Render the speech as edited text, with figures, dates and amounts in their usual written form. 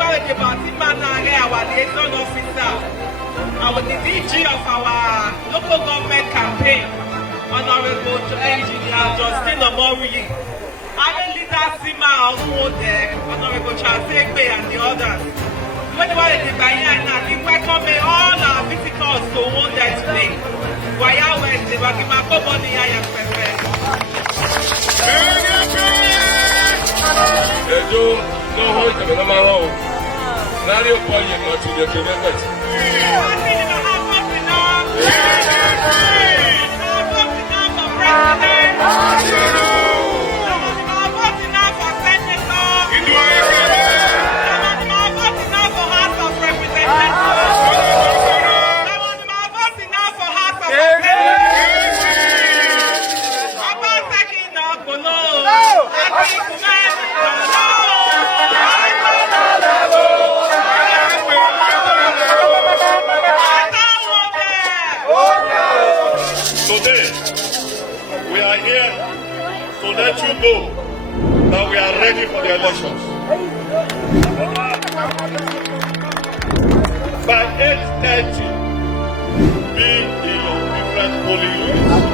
our liaison officer, the DG of our local government campaign, Honorable Engineer Justin Omori, our leader Sima Uhunmwonde, Honorable Chasegbe and the others. We welcome all our visitors to Uhunmwonde today. Edo no hold the number Nario Poye not to the Quebec. Today, we are here to let you know that we are ready for the elections. By 8:30, be in your different polling units.